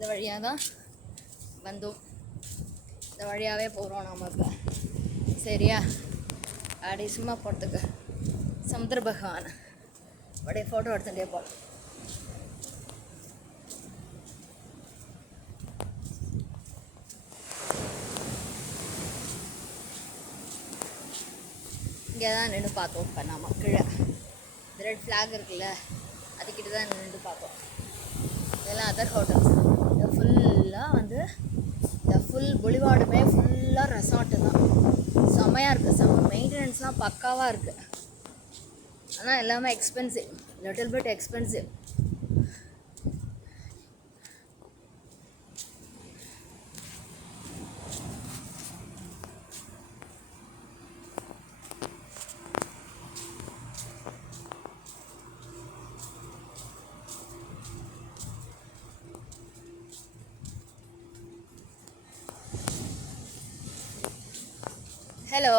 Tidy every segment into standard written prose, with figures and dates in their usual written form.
இந்த வழியாக தான் வந்தோம். இந்த வழியாகவே போகிறோம் நாம் இப்போ. சரியா? அப்படி சும்மா போகிறதுக்கு சமுத்திர பகவான் அப்படியே ஃபோட்டோ எடுத்துகிட்டே போகலாம். இங்கே தான் நின்று பார்த்தோம். இப்போ நாம் கீழே இந்த ரெட் ஃப்ளாக் இருக்குல்ல, அதுக்கிட்ட தான் நின்று பார்த்தோம். இதெல்லாம் அதர் ஹோட்டல்ஸ். இந்த ஃபுல்லாக வந்து இந்த ஃபுல் புலிவார்டுமே ஃபுல்லாக ரெசார்ட்டு தான். செம்மையாக இருக்குது. செம்ம மெயின்டெனன்ஸ்லாம் பக்காவாக இருக்குது. ஆனால் எல்லாமே expensive, little bit expensive. Hello,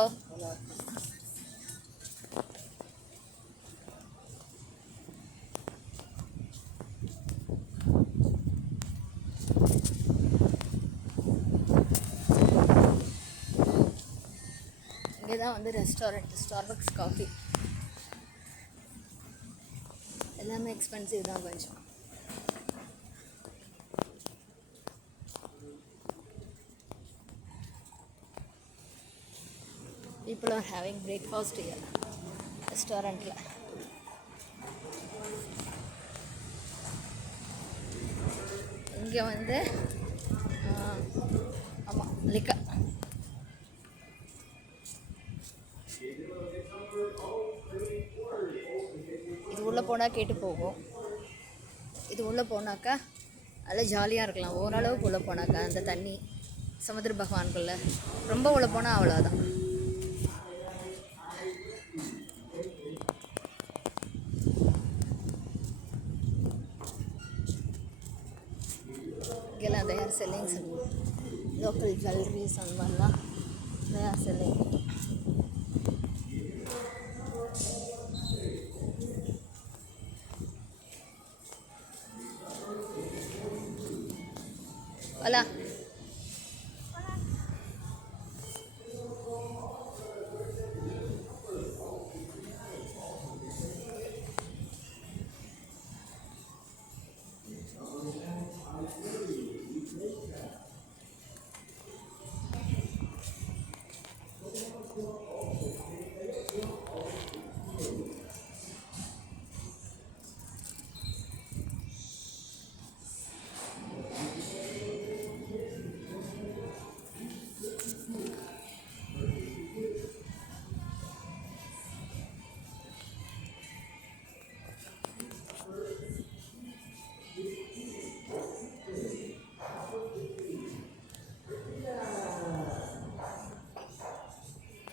இங்கே தான் வந்து ரெஸ்டாரண்ட், ஸ்டார்பக்ஸ் காஃபி. எல்லாமே எக்ஸ்பென்சிவ் தான் கொஞ்சம். People are having breakfast here, restaurantல. இங்கே வந்து ஆமாம் லிக்கா. இது உள்ளே போனால் கேட்டு போகும். இது உள்ளே போனாக்கா நல்லா ஜாலியாக இருக்கலாம். ஓரளவுக்கு உள்ளே போனாக்கா அந்த தண்ணி சமுத்திர பகவானுக்குள்ளே. ரொம்ப உள்ளே போனால் அவ்வளோதான். இங்கெல்லாம் they are selling some local jewelries and மாதிரிலாம் they are selling. Hola.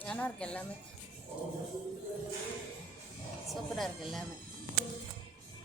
நல்லா இருக்கு எல்லாமே. சூப்பராக இருக்குது எல்லாமே.